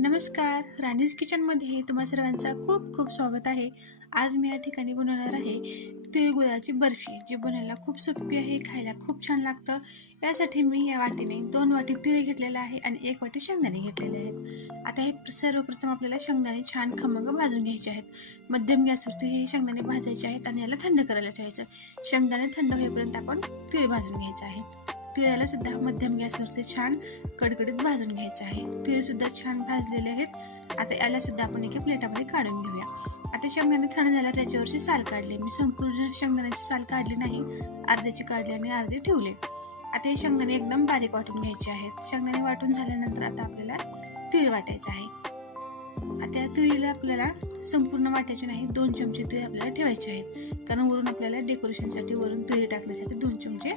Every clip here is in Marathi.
नमस्कार, राणीज किचनमध्ये तुम्हा सर्वांचा खूप खूप स्वागत आहे। आज मी या ठिकाणी बनवणार आहे तिळगुळाची बर्फी, जी बनायला खूप सोपी आहे, खायला खूप छान लागतं। यासाठी मी या वाटीने 2 वाटी तीळ घेतलेला आहे आणि 1 वाटी शेंगदाणे घेतलेले आहेत। आता हे सर्वप्रथम आपल्याला शेंगदाणे छान खमंग भाजून घ्यायचे आहेत। मध्यम गॅसवरती हे शेंगदाणे भाजायचे आहेत आणि याला थंड करायला ठेवायचं। शेंगदाणे थंड होईपर्यंत आपण तीळ भाजून घ्यायचं आहे। तिळाला सुद्धा मध्यम गॅसवरती छान कडकडीत भाजून घ्यायचं आहे। तीळ सुद्धा छान भाजलेले आहेत। आता याला सुद्धा आपण एका प्लेटामध्ये काढून घेऊया। आता शेंगदाणे थंड झाला, त्याच्यावरची साल काढली। मी संपूर्ण शेंगदाण्याची साल काढली नाही, अर्ध्याची काढली आणि अर्धे ठेवले। आता हे शेंगदाणे एकदम बारीक वाटून घ्यायचे आहेत। शेंगदाणे वाटून झाल्यानंतर आता आपल्याला तीळ वाटायचं आहे। आता तिळीला आपल्याला संपूर्ण वाटायचे नाही, 2 चमचे तीळ आपल्याला ठेवायचे आहेत, कारण वरून आपल्याला डेकोरेशनसाठी वरून तीळ टाकण्यासाठी 2 चमचे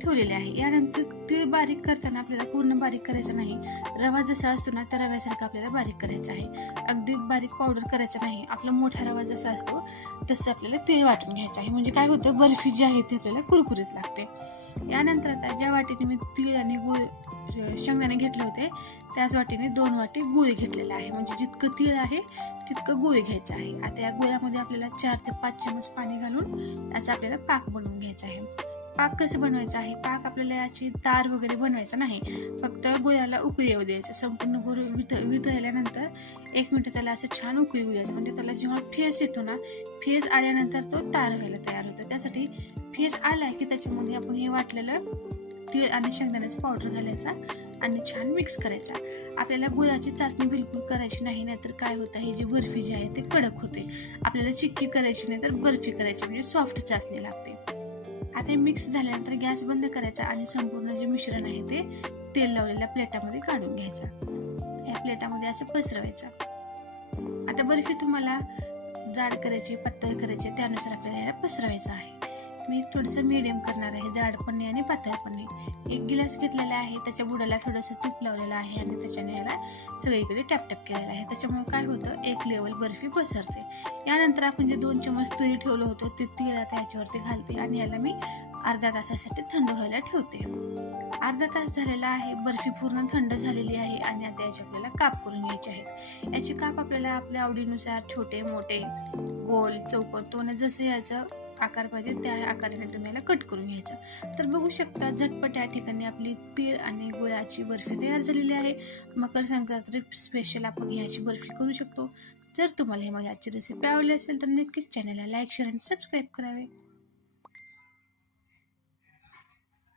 ठेवलेले आहे। यानंतर तीळ बारीक करताना आपल्याला पूर्ण बारीक करायचं नाही। रवा जसा असतो ना, त्या रव्यासारखा आपल्याला बारीक करायचा आहे। अगदी बारीक पावडर करायचं नाही। आपला मोठा रवा जसा असतो तसं आपल्याला तीळ वाटून घ्यायचं आहे। म्हणजे काय होतं, बर्फी जी आहे ती आपल्याला कुरकुरीत लागते। यानंतर आता ज्या वाटीने मी तीळ आणि गूळ शेंगदाणे घेतले होते, त्याच वाटीने 2 वाटी गूळ घेतलेला आहे। म्हणजे जितकं तीळ आहे तितकं गूळ घ्यायचं आहे। आता या गुळामध्ये आपल्याला 4 ते 5 चमच पाणी घालून याचा आपल्याला पाक बनवून घ्यायचा आहे। पाक कसं बनवायचा आहे, पाक आपल्याला याची तार वगैरे बनवायचा नाही, फक्त गुळाला उकळी येऊ द्यायचं। संपूर्ण गुळ वितळल्यानंतर 1 मिनिट त्याला असं छान उकळी येऊ द्यायचं। म्हणजे त्याला जेव्हा फेस येतो ना, फेस आल्यानंतर तो तार व्हायला तयार होतो। त्यासाठी फेस आला की त्याच्यामध्ये आपण हे वाटलेलं तीळ आणि शेंगदाण्याचा पावडर घालायचा आणि छान मिक्स करायचा। आपल्याला गुळाची चाचणी बिलकुल करायची नाही, नाहीतर काय होतं, ही जी बर्फी जी आहे ती कडक होते। आपल्याला चिक्की करायची नाही तर बर्फी करायची, म्हणजे सॉफ्ट चाचणी लागते। आता हे मिक्स झाल्यानंतर गॅस बंद करायचा आणि संपूर्ण जे मिश्रण आहे ते तेल लावलेल्या प्लेटामध्ये काढून घ्यायचं। या प्लेटामध्ये असं पसरवायचं। आता बर्फी तुम्हाला जाड करायची, पातळ करायची, त्यानुसार आपल्याला याला पसरवायचं आहे। मी थोडंसं मीडियम करणार आहे, जाड पण नाही आणि पातळ पण नाही। 1 गिलास घेतलेला आहे, त्याच्या बुडाला थोडंसं तूप लावलेलं आहे आणि त्याच्याने याला सगळीकडे टॅप केलेलं आहे। त्याच्यामुळे काय होतं, एक लेवल बर्फी पसरते। यानंतर आपण जे 2 चमच तीळ ठेवलं होतं ते तीळ आता याच्यावरती घालते आणि याला मी अर्ध्या तासासाठी थंड व्हायला ठेवते। अर्धा तास झालेला आहे, बर्फी पूर्ण थंड झालेली आहे आणि आता याचे आपल्याला काप करून घ्यायचे आहेत। याचे काप आपल्याला आपल्या आवडीनुसार छोटे, मोठे, गोल, चौकोन, तोंड जसे याचं आकार पाहिजे त्या आकाराने तुम्ही याला कट करून घ्यायचं। तर बघू शकता, झटपट या ठिकाणी आपली तीळ आणि गुळाची बर्फी तयार झालेली आहे। मकर संक्रांती स्पेशल आपण याची बर्फी करू शकतो। जर तुम्हाला ही माझी आजची रेसिपी आवडली असेल तर नक्कीच चॅनलला लाईक, शेअर आणि सबस्क्राईब करावे।